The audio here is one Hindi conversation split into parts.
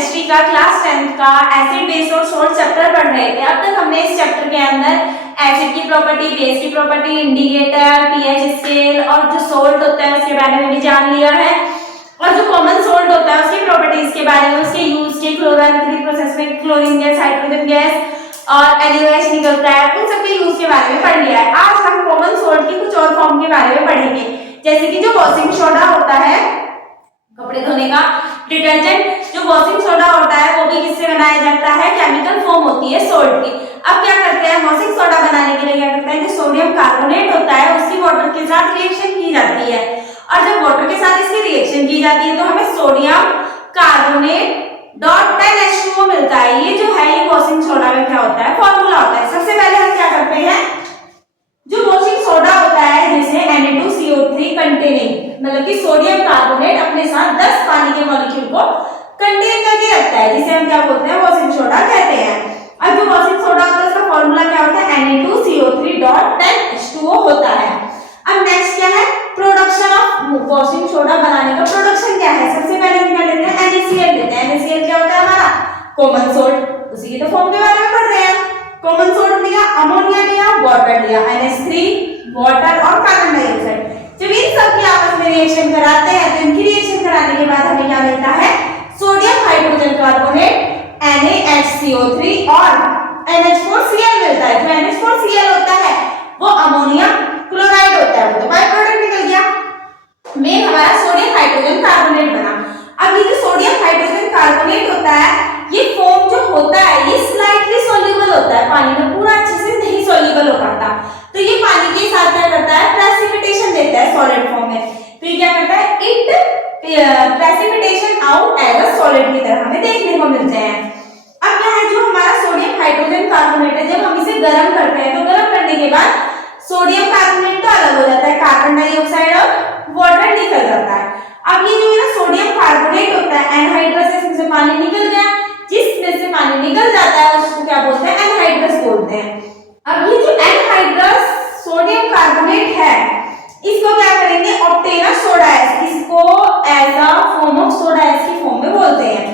केमिस्ट्री का क्लास 10th का एसिड बेस और सोल्ट चैप्टर पढ़ रहे थे। अब तक हमने इस चैप्टर के अंदर एसिड की प्रॉपर्टी, बेस की प्रॉपर्टी, इंडिकेटर, पीएच स्केल और जो सोल्ट होता है उसके बारे में भी जान लिया है, और जो कॉमन सोल्ट होता है उसकी प्रॉपर्टीज के बारे में, उसके यूज के, क्लोरीन प्रोसेस में क्लोरीन गैस, हाइड्रोजन गैस और NaOH निकलता है, उन सब के यूज के बारे में पढ़ लिया है। आज हम कॉमन सोल्ट की कुछ और फॉर्म के बारे में पढ़ेंगे, जैसे कि जो वॉशिंग सोडा होता है कपड़े धोने का डिटर्जेंट, जो वॉशिंग सोडा होता है वो भी किससे बनाया जाता है, केमिकल फॉर्म होती है सोल्ट की। अब क्या करते हैं, वॉशिंग सोडा बनाने के लिए क्या करते हैं, जो सोडियम कार्बोनेट होता है उसकी वाटर के साथ रिएक्शन की जाती है, और जब वाटर के साथ इसकी रिएक्शन की जाती है तो हमें सोडियम कार्बोनेट डॉट 10H2O मिलता है। ये जो है ये वॉशिंग सोडा में क्या होता है, फॉर्मूला होता है। सबसे पहले हम क्या करते हैं, जो वॉशिंग सोडा होता है जिसे Na2CO3 कंटेनिंग, मतलब कि सोडियम कार्बोनेट अपने साथ 10 पानी के मॉलिक्यूल को कंटेन करके रखता है, जिसे हम क्या बोलते हैं, वॉशिंग सोडा कहते हैं। अब जो वॉशिंग सोडा होता है उसका फॉर्मूला क्या होता है, Na2CO3.10H2O होता है। अब नेक्स्ट क्या है, प्रोडक्शन ऑफ वॉशिंग सोडा बनाने का प्रोडक्शन क्या है। सबसे पहले हम क्या लेते हैं, NaCl लेते हैं। NaCl क्या होता है हमारा, कॉमन सोल्ट, उसी के तो फॉर्म के बारे में पढ़ रहे हैं। कॉमन सोल्ट लिया, अमोनिया लिया, वाटर लिया, NH3 वाटर और कार्बन डाइऑक्साइड। जब इन सब की आपस में रिएक्शन कराते हैं तो इनकी रिएक्शन कराने के बाद हमें क्या मिलता है, सोडियम हाइड्रोजन कार्बोनेट NaHCO3 और NH4Cl मिलता है। जो NH4Cl होता है वो अमोनिया क्लोराइड होता है, वो तो बाय प्रोडक्ट निकल गया। मेन हमारा सोडियम हाइड्रोजन कार्बोनेट बना। अब ये जो सोडियम हाइड्रोजन कार्बोनेट होता है ये फॉर्म जो होता है ये स्लाइटली सॉल्युबल होता है, पानी में पूरा अच्छे से नहीं सॉल्युबल हो पाता, तो ये पानी के साथ क्या करता है, प्रेसिपिटेशन देता है सॉलिड फॉर्म में। तो ये क्या करता है, it precipitation out as a solid की तरह हमें देखने को मिलते हैं। अब क्या है, जो हमारा सोडियम हाइड्रोजन कार्बोनेट है जब हम इसे गर्म करते हैं तो गर्म करने के बाद सोडियम कार्बोनेट तो अलग हो जाता है, कार्बन डाइऑक्साइड और वाटर निकल जाता है। अब ये जो मेरा सोडियम कार्बोनेट होता है एनहाइड्रस, इसमें से पानी निकल गया, जिसमें से पानी निकल जाता है उसको क्या बोलते हैं, एनहाइड्रस बोलते हैं। अब ये जो एनहाइड्रस सोडियम कार्बोनेट है इसको क्या करेंगे, ऑब्टेन अ सोडा एस, इसको as a form of soda ash की फॉर्म में बोलते हैं।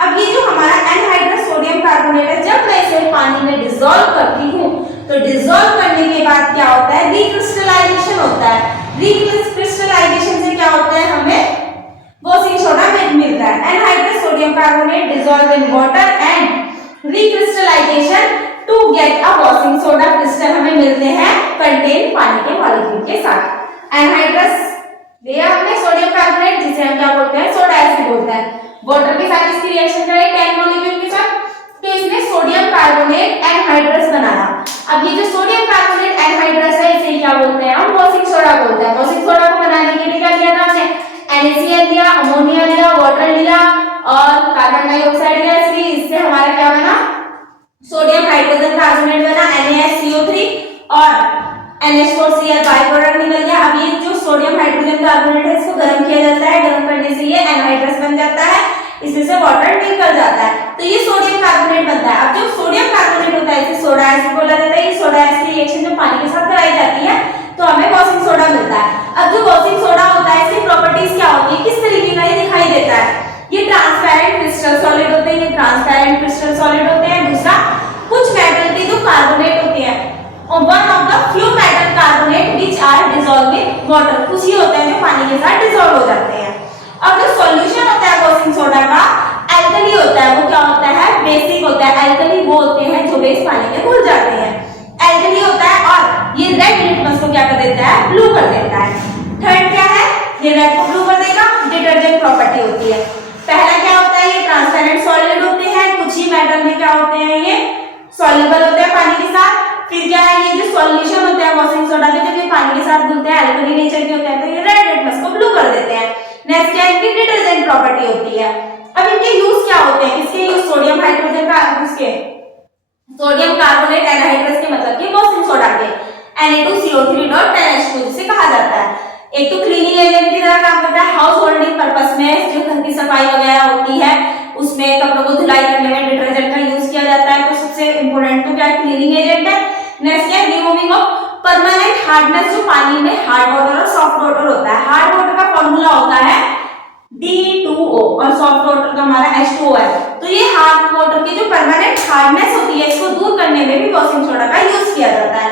अब ये जो हमारा एनहाइड्रस सोडियम कार्बोनेट है जब मैं इसे पानी में डिसॉल्व करती हूँ तो डिसॉल्व करने के बाद क्या होता है, रिक्रिस्टलाइजेशन होता है। रिक्रिस्टलाइजेशन से क्या होता है, हमें वॉशिंग सोडा मिलता है। Anhydrous sodium carbonate dissolve in water and recrystallization to get a washing soda crystal हमें मिलते हैं कंटेन पानी के मॉलिक्यूल के साथ। एनहाइड्रस लिया हमने सोडियम कार्बोनेट जिसे हम क्या बोलते हैं, सोडा एसिड बोलते हैं। वाटर के साथ इसकी रिएक्शन करें 10 मॉलिक्यूल के साथ तो इसने सोडियम कार्बोनेट एनहाइड्रस बनाया। अब ये जो सोडियम कार्बोनेट एनहाइड्रस है इसे क्या बोलते हैं, हम वॉशिंग सोडा बोलते हैं। वॉशिंग सोडा को बनाने के लिए क्या किया था हमने, NaCl लिया, अमोनिया लिया, वाटर लिया और कार्बन डाइऑक्साइड लिया, इसलिए इससे हमारा क्या बना, सोडियम हाइड्रोजन कार्बोनेट बना NaCO3 और NH4Cl बाय प्रोडक्ट निकल गया। अब ये जो सोडियम हाइड्रोजन कार्बोनेट है इसको गर्म किया जाता है, गर्म करने से ये एनहाइड्रस बन जाता है, इसमें से वाटर निकल जाता है, तो ये सोडियम कार्बोनेट बनता है। अब जो सोडियम कार्बोनेट होता है इसे सोडा एसिड बोला जाता है। ये सोडा एसिड की रिएक्शन जब पानी के साथ कराई जाती है तो हमें वॉशिंग सोडा मिलता है। अब जो वॉशिंग सोडा होता है इसकी प्रॉपर्टीज क्या होती है, किस तरीके का ये दिखाई देता है, ये ट्रांसपेरेंट क्रिस्टल सॉलिड होते हैं, ये ट्रांसपेरेंट क्रिस्टल सॉलिड होते हैं। दूसरा, कुछ मेटल के जो कार्बोनेट होते हैं, one of the few metal carbonate which are dissolve in water, कुछ ही होते हैं जो पानी के साथ डिसॉल्व हो जाते हैं। अब जो सॉल्यूशन होता है वॉशिंग सोडा का एल्कली होता है, वो क्या होता है, बेसिक होता है। एल्कली वो होते हैं जो बेस पानी में घुल जाते हैं, एल्कली होता है, और ये रेड लिटमस को क्या कर देता है, ब्लू कर देता है। थर्ड क्या है, ये रेड को ब्लू कर देगा, डिटर्जेंट प्रॉपर्टी होती है। पहला क्या होता है, ये ट्रांसपेरेंट सॉलिड होते हैं, कुछ ही मेटल में क्या होते हैं, ये सॉल्युबल होते हैं पानी के साथ। फिर क्या है, ये जो सॉल्यूशन होता है वॉशिंग सोडा के जब ये पानी के साथ घुलते हैं एल्कली नेचर के होते हैं तो ये रेड लिटमस को ब्लू कर देते हैं। नेक्स्ट क्या है, इनकी डिटर्जेंट प्रॉपर्टी होती है। अब इनके यूज क्या होते हैं, किसके यूज, सोडियम हाइड्रोजन का, उसके सोडियम कार्बोनेट एनहाइड्रस के मतलब कि वॉशिंग सोडा के Na2CO3.10H2 जिसे कहा जाता है। एक तो क्लीनिंग एजेंट की तरह काम करता है, हाउस होल्डिंग पर्पस में जो घर की सफाई वगैरह होती है उसमें कपड़ों को धुलाई करने में डिटर्जेंट का यूज किया जाता है, तो सबसे इंपॉर्टेंट तो क्या है, क्लीनिंग एजेंट है। नेक्स्ट है रिमूविंग ऑफ परमानेंट हार्डनेस, जो पानी में हार्ड वाटर और सॉफ्ट वाटर होता है। हार्ड वाटर का फॉर्मूला होता है D2O और सॉफ्ट वाटर का हमारा H2O है। वाटर की जो परमानेंट हार्डनेस होती है इसको दूर करने में भी वॉशिंग सोडा का यूज किया जाता है।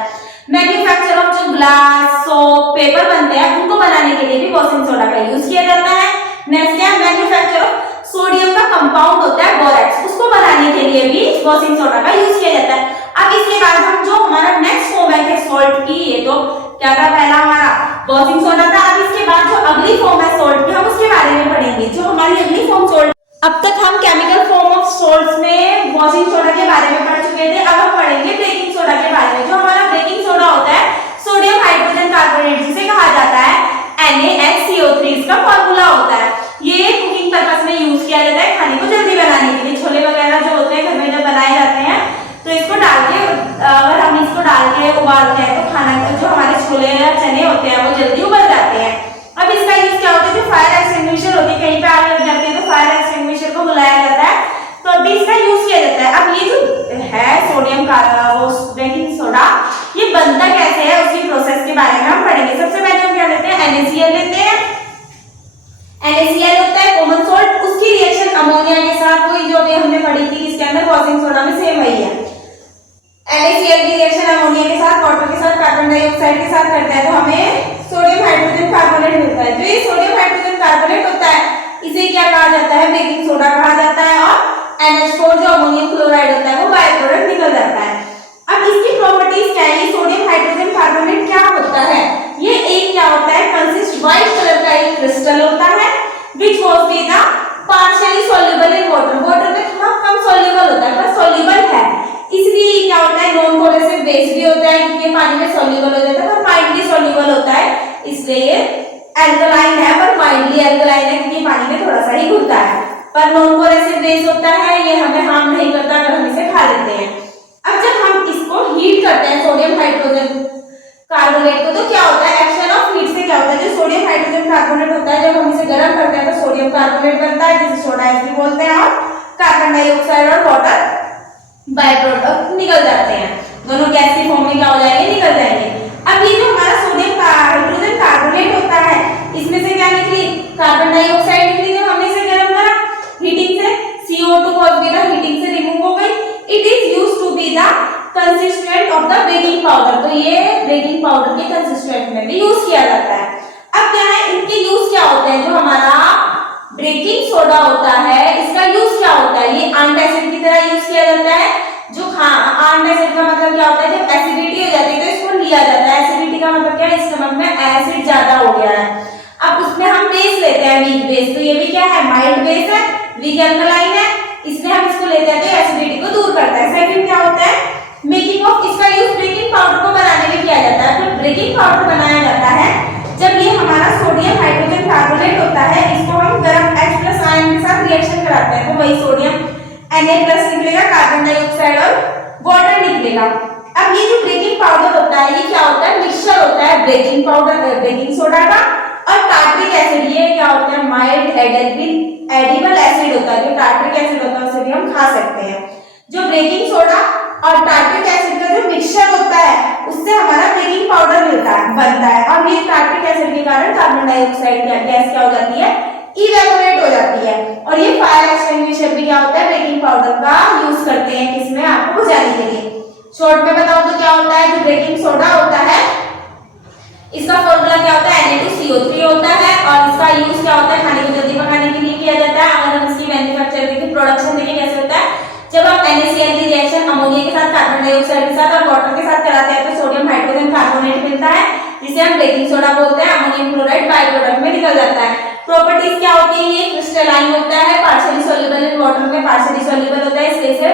मैन्युफैक्चर ऑफ जो ग्लास, सोप, पेपर बनते हैं उनको बनाने के लिए भी वॉशिंग सोडा का यूज किया जाता है। नेक्स्ट क्या है, मैन्युफैक्चर ऑफ सोडियम का कंपाउंड होता है बोरेक्स, उसको बनाने के लिए भी वॉशिंग सोडा का यूज किया जाता है। अब इसके बाद हम जो हमारा नेक्स्ट फॉर्म है सॉल्ट की, ये तो क्या था, पहला हमारा वॉशिंग सोडा था। अब इसके बाद जो अगली फॉर्म है सॉल्ट की, हम उसके बारे में पढ़ेंगे। जो हमारी अगली फॉर्म सॉल्ट, अब तक हम केमिकल फॉर्म ऑफ सॉल्ट्स में वॉशिंग सोडा के बारे में पढ़ चुके थे। अब हम पढ़ेंगे बेकिंग सोडा के बारे में। जो हमारा बेकिंग सोडा होता है सोडियम हाइड्रोजन कार्बोनेट जिसे कहा जाता है NaHCO3, इसका फार्मूला होता है। ये कुकिंग पर्पस में यूज किया जाता है खाने को जल्दी बनाने के लिए। छोले वगैरह जो होते हैं घर में जब बनाए जाते हैं तो इसको डाल के, अगर हम इसको डाल के उबालते हैं तो खाना जो हमारे छोले या चने होते हैं वो जल्दी उबल जाते हैं। अब इसका यूज क्या होता है, जो फायर एक्सटिंग्विशर होती है, कहीं पे आग लग जाती है तो फायर एक्सटिंग्विशर को बुलाया जाता है, तो अभी इसका यूज किया जाता है। अब ये जो है सोडियम का वो बेकिंग सोडा, ये बनता कैसे है उसी प्रोसेस के बारे में हम पढ़ेंगे। सबसे पहले हम क्या लेते हैं, NaCl लेते हैं। NaCl होता है कॉमन सॉल्ट, उसकी रिएक्शन अमोनिया के साथ वही जो भी हमने पढ़ी थी इसके अंदर वॉशिंग सोडा में सेम वही है। NaCl की रिएक्शन अमोनिया के साथ, वाटर के साथ, कार्बन डाइऑक्साइड के साथ करता है तो हमें सोडियम हाइड्रोजन कार्बोनेट मिलता है। जो ये सोडियम हाइड्रोजन कार्बोनेट होता है इसे क्या कहा जाता है, बेकिंग सोडा कहा जाता है। और NH4 जो अमोनियम क्लोराइड होता है वो बाय प्रोडक्ट निकल जाता है। अब इसकी प्रॉपर्टीज क्या है, ये सोडियम हाइड्रोजन कार्बोनेट क्या होता है, ये एक क्या होता है, कंसिस्ट व्हाइट कलर का एक क्रिस्टल होता है which was be the partially soluble in water. Water में थोड़ा कम सॉल्युबल होता है पर सॉल्युबल है, इसलिए क्या होता है नॉन कोरेसिव बेस भी होता है क्योंकि पानी में सॉल्युबल हो जाता है पर माइल्डली सॉल्युबल होता है, इसलिए ये एल्कलाइन है पर माइल्डली एल्कलाइन है क्योंकि पानी में थोड़ा सा ही घुलता है। पर नॉन कोरेसिव बेस होता है, ये हमें हार्म नहीं करता अगर हम इसे खा लेते हैं। अब जब हम इसको हीट करते हैं सोडियम हाइड्रोजन कार्बोनेट को, तो क्या होता है, एक्शन ऑफ हीट से क्या होता है, जो सोडियम हाइड्रोजन कार्बोनेट होता है जब हम इसे गर्म करते हैं तो सोडियम कार्बोनेट बनता है जिसे सोडा एस भी बोलते हैं, और कार्बन डाइऑक्साइड और वाटर बाय प्रोडक्ट निकल जाते हैं, दोनों गैस की फॉर्म में क्या हो जाएंगे, निकल जाएंगे। अब ये जो हमारा सोडियम हाइड्रोजन कार्बोनेट होता है इसमें से क्या निकली, कार्बन डाइऑक्साइड निकली जब हमने इसे गर्म करा हीटिंग से, CO2 कॉज भी हीटिंग से रिमूव हो गई। It is used to be the consistent of the baking powder, तो ये बेकिंग पाउडर के कंसिस्टेंट में भी यूज किया जाता है। अब क्या है, इनके यूज क्या होते हैं, जो हमारा बेकिंग सोडा होता है इसका यूज क्या होता है, ये एंटासिड की तरह यूज किया जाता है। जो एंटासिड का मतलब क्या होता है, जब एसिडिटी हो जाती है तो इसको लिया जाता है। एसिडिटी का मतलब क्या है, स्टमक में एसिड ज्यादा हो गया है, अब उसमें हम बेस लेते हैं वीक बेस, तो ये भी क्या है, माइल्ड बेस है, वीक अल्कलाइन है, इसलिए हम इसको लेते हैं तो एसिडिटी को दूर करता है। सेकंड क्या होता है, मेकिंग ऑफ, इसका यूज बेकिंग पाउडर को बनाने में किया जाता है। तो बेकिंग पाउडर बनाया जाता है जब ये हमारा सोडियम हाइड्रोजन कार्बोनेट होता है, इसको हम गर्म H+ आयन के साथ रिएक्शन कराते हैं तो वही सोडियम Na+ निकलेगा, कार्बन डाइऑक्साइड और वाटर निकलेगा। अब ये जो बेकिंग पाउडर होता है ये क्या होता है, मिक्सचर होता है बेकिंग पाउडर बेकिंग सोडा का और टार्ट्रिक एसिड, ये क्या होता है, माइल्ड एडिबल एसिड होता है, जो टार्ट्रिक एसिड होता है उसे भी हम खा सकते हैं। जो बेकिंग सोडा और टार्ट्रिक एसिड का जो मिक्सचर होता है उससे हमारा बेकिंग पाउडर बनता है, और ये टार्ट्रिक एसिड के कारण कार्बन डाइऑक्साइड गैस क्या हो जाती है, इवेपोरेट हो जाती है। और ये फायर एक्सटिंग्विशर भी क्या होता है, बेकिंग पाउडर का यूज करते हैं किसमें, आपको बुझाने के लिए। शॉर्ट में बताऊं तो क्या होता है, जो बेकिंग सोडा होता है इसका फॉर्मूला क्या होता है, Na2CO3 होता है, और इसका यूज क्या होता है, खाने को जल्दी पकाने के लिए किया जाता है। अगर हम इसकी मैन्युफैक्चर देखें, प्रोडक्शन देखें कैसे होता है, जब आप NaCl की रिएक्शन अमोनिया के साथ, कार्बन डाइऑक्साइड के साथ और वाटर के साथ कराते हैं तो सोडियम हाइड्रोजन कार्बोनेट मिलता है जिसे हम बेकिंग सोडा बोलते हैं। अमोनियम क्लोराइड बाय प्रोडक्ट में निकल जाता है। प्रॉपर्टीज क्या होती है, ये क्रिस्टलाइन होता है, पार्शियली सॉल्युबल इन वाटर में पार्शियली सॉल्युबल होता है, इसलिए इसे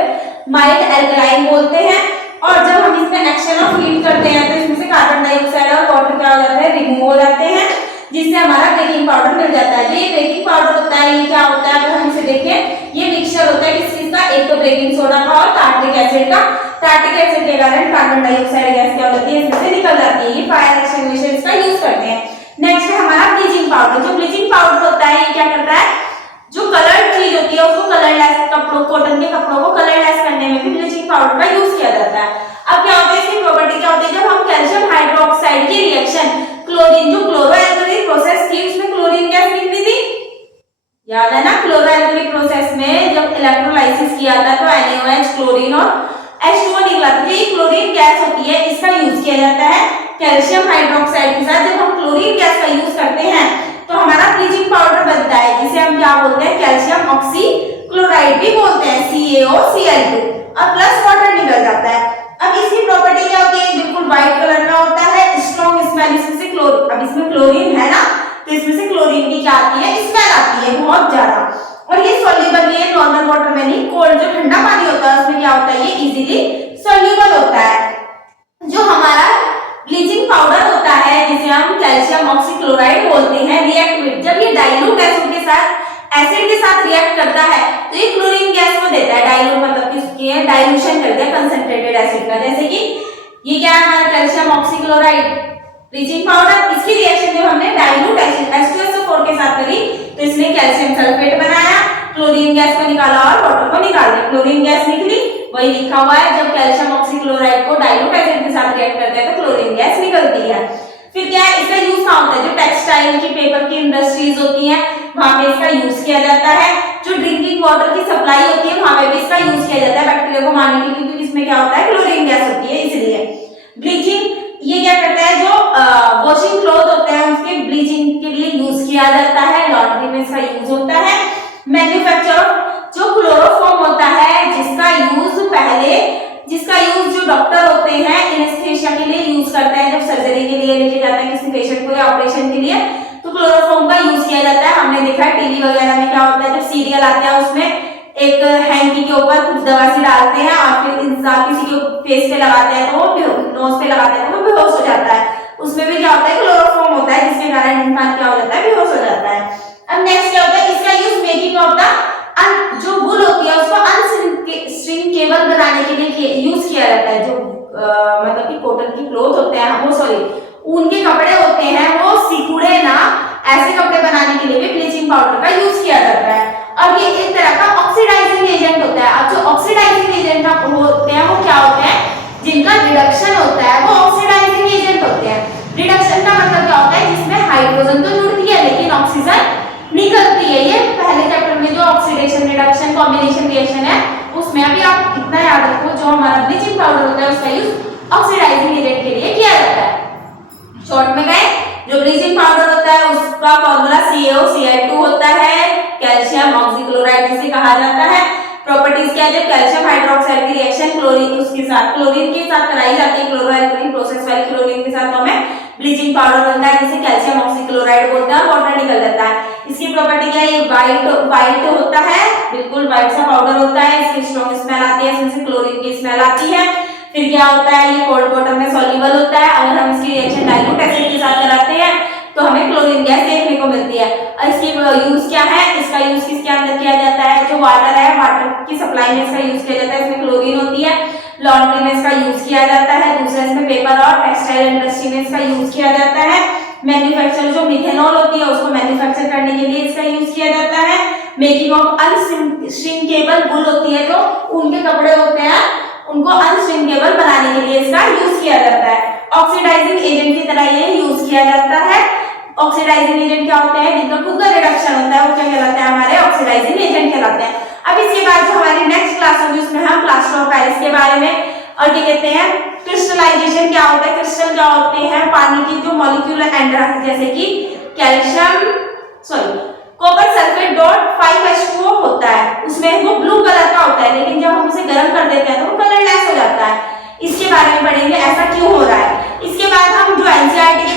माइल्ड एल्कलाइन बोलते हैं। और जब हम इसमें एक्शन ऑफ हीट करते हैं तो इसमें से कार्बन डाइऑक्साइड और वाटर क्या हो जाता है, रिमूव हो जाते हैं, जिससे हमारा बेकिंग पाउडर मिल जाता है। जो ये बेकिंग पाउडर होता है ये क्या होता है, अगर हम इसे देखें ये मिक्सचर होता है किस चीज का, एक तो बेकिंग सोडा का और टार्ट्रिक एसिड का। टार्ट्रिक एसिड के कारण कार्बन डाइऑक्साइड गैस क्या होती है, इसमें से निकल जाती है। ये फायर एक्सटिंग्विशर इसका यूज करते हैं। नेक्स्ट है हमारा ब्लीचिंग पाउडर। जो ब्लीचिंग पाउडर होता है ये क्या करता है, जो कलर्ड चीज होती है उसको कलरलेस, कपड़ों कॉटन के कपड़ों को कलरलेस करने में भी ब्लीचिंग पाउडर का यूज किया जाता है। अब क्या होता है, इसकी प्रॉपर्टी क्या होती है, जब हम कैल्शियम हाइड्रोक्साइड की रिएक्शन क्लोरीन, जो क्लोरोएल्कली प्रोसेस थी उसमें क्लोरीन गैस निकली थी, याद है ना, क्लोरोएल्कली प्रोसेस में जब इलेक्ट्रोलाइसिस किया था तो NaOH क्लोरीन और H2O निकला था। ये क्लोरीन गैस होती है, इसका यूज किया जाता है कैल्शियम हाइड्रोक्साइड के साथ। जब हम क्लोरीन गैस का यूज करते हैं तो हमारा ब्लीचिंग पाउडर बनता है, जिसे हम क्या बोलते हैं, कैल्शियम ऑक्सीक्लोराइड भी बोलते हैं, CaOCl2, और प्लस वाटर निकल जाता है। अब इसकी प्रॉपर्टी क्या होती है, बिल्कुल व्हाइट कलर का होता है, स्ट्रॉन्ग स्मेल, इसमें से क्लोरीन, अब इसमें क्लोरीन है ना तो इसमें से क्लोरीन की क्या आती है, स्मेल आती है बहुत ज्यादा। और ये सॉल्युबल है नॉर्मल वाटर में नहीं, कोल्ड जो ठंडा पानी होता है उसमें क्या होता है, ये इजीली सॉल्युबल होता है। जो हमारा ब्लीचिंग पाउडर होता है जिसे हम कैल्शियम ऑक्सीक्लोराइड बोलते हैं, रिएक्ट विद, जब ये डाइल्यूट एसिड के साथ एसिड के साथ रिएक्ट करता है तो ये क्लोरीन गैस को देता है। डाइल्यूट मतलब कि उसकी डाइल्यूशन कर दिया कंसंट्रेटेड एसिड का। जैसे कि ये क्या है हमारा कैल्शियम ऑक्सीक्लोराइड ब्लीचिंग पाउडर, इसकी रिएक्शन जब हमने डाइल्यूट एसिड H2SO4 के साथ करी तो इसने कैल्शियम सल्फेट बनाया, क्लोरीन गैस को निकाला और वाटर को निकाल दिया, क्लोरीन गैस निकली। वही लिखा हुआ है जब कैल्शियम ऑक्सीक्लोराइड को डाइल्यूट एसिड के साथ रिएक्ट करते हैं तो क्लोरीन गैस निकलती है। फिर क्या है, इसका यूज कहाँ होता है, जो टेक्सटाइल की, पेपर की इंडस्ट्रीज होती हैं वहां पे इसका यूज किया जाता है। जो ड्रिंकिंग वाटर की सप्लाई होती है वहां पे भी इसका यूज किया जाता है बैक्टीरिया को मारने के लिए, क्योंकि इसमें क्या होता है, क्लोरीन गैस होती है इसलिए। ब्लीचिंग ये क्या करता है, जो वॉशिंग क्लॉथ होते हैं उसके ब्लीचिंग के लिए यूज किया जाता है, लॉन्ड्री में इसका यूज होता है। मैन्युफैक्चर जो क्लोरोफॉर्म होता है जिसका यूज जो डॉक्टर होते हैं एनेस्थीसिया के लिए यूज करते हैं, जब सर्जरी के लिए लेके जाते हैं किसी पेशेंट को या ऑपरेशन के लिए तो क्लोरोफॉर्म का यूज किया जाता है। हमने देखा है टीवी वगैरह में क्या होता है, जब सीरियल आते हैं उसमें एक हैंकी के ऊपर कुछ दवा सी डालते हैं और फिर इंसान किसी के फेस पे लगाते हैं तो वो नोज पे लगाते हैं तो वो बेहोश हो जाता है। उसमें भी क्या होता है, क्लोरोफॉर्म होता है जिसके कारण इंसान क्या हो जाता है, बेहोश हो जाता है। अब नेक्स्ट क्या होता है, इसका यूज मेकिंग ऑफ द जो वूल होती है उसको अनश्रिंकेबल बनाने के लिए यूज किया जाता है। जो मतलब कि कॉटन की क्लॉथ होते हैं, वो सॉरी ऊन के कपड़े होते हैं, वो सिकुड़े ना, ऐसे कपड़े बनाने के लिए भी ब्लीचिंग पाउडर का यूज किया जाता है। और ये एक तरह का ऑक्सीडाइजिंग एजेंट होता है। अब जो ऑक्सीडाइजिंग एजेंट होते हैं वो क्या होते हैं, जिनका रिडक्शन होता है वो ऑक्सीडाइजिंग एजेंट होते हैं। रिडक्शन का मतलब क्या होता है, जिसमें हाइड्रोजन तो जुड़ती है लेकिन ऑक्सीजन निकलती है। ये पहले चैप्टर में जो ऑक्सीडेशन रिडक्शन कॉम्बिनेशन रिएक्शन है उसमें अभी आप इतना याद रखो, जो हमारा ब्लीचिंग पाउडर होता है उसका यूज ऑक्सीडाइजिंग एजेंट के लिए किया जाता है। शॉर्ट में गए, जो ब्लीचिंग पाउडर होता है उसका फॉर्मूला CaOCl2 होता है, कैल्शियम ऑक्सीक्लोराइड जिसे कहा जाता है। प्रॉपर्टीज क्या है, जब कैल्शियम हाइड्रोक्साइड की रिएक्शन क्लोरीन उसके साथ क्लोरीन के साथ कराई जाती है, क्लोरोअल्कलीन प्रोसेस वाली क्लोरीन के साथ, तो हमें ब्लीचिंग पाउडर बनता है जिसे कैल्शियम ऑक्सीक्लोराइड बोलते हैं और वाटर निकल जाता है। इसकी प्रॉपर्टी क्या है, ये व्हाइट होता है, बिल्कुल व्हाइट सा पाउडर होता है, इसकी स्ट्रॉन्ग स्मेल आती है, इसमें से क्लोरीन की स्मेल आती है। फिर क्या होता है, ये कोल्ड वाटर में सॉल्युबल होता है। अगर हम इसकी रिएक्शन डाइल्यूट एसिड के साथ कराते हैं तो हमें क्लोरीन गैस देखने को मिलती है। और इसकी यूज क्या है, इसका यूज किसके अंदर किया जाता है, जो वाटर है वाटर की सप्लाई में इसका यूज किया जाता है, इसमें क्लोरीन होती है। लॉन्ड्री में इसका यूज किया जाता है। दूसरा इसमें पेपर और टेक्सटाइल इंडस्ट्री में इसका यूज किया जाता है। मैन्युफैक्चर जो मिथेनॉल होती है उसको मैन्युफैक्चर करने के लिए इसका यूज किया जाता है। मेकिंग ऑफ अनश्रिंकेबल वूल होती है, जो उनके कपड़े होते हैं उनको अनश्रिंकेबल बनाने के लिए इसका यूज किया जाता है। ऑक्सीडाइजिंग एजेंट की तरह ये यूज किया जाता है। ऑक्सीडाइजिंग एजेंट क्या होते हैं, जिनका खुद का रिडक्शन होता है वो क्या कहलाते हैं, हमारे ऑक्सीडाइजिंग एजेंट कहलाते हैं। अब इसके बाद जो हमारी नेक्स्ट क्लास होगी उसमें हम प्लास्टर ऑफ पेरिस के बारे में और क्या कहते हैं, क्रिस्टलाइजेशन क्या होता है, क्रिस्टल क्या होते हैं, पानी की जो मॉलिक्यूलर एंड जैसे कि कॉपर सल्फेट .5H2O होता है, उसमें वो ब्लू कलर का होता है, लेकिन जब हम उसे गर्म कर देते हैं तो वो कलरलेस हो जाता है। इसके बारे में पढ़ेंगे ऐसा क्यों हो रहा है। इसके बाद हम जो एनसीईआरटी के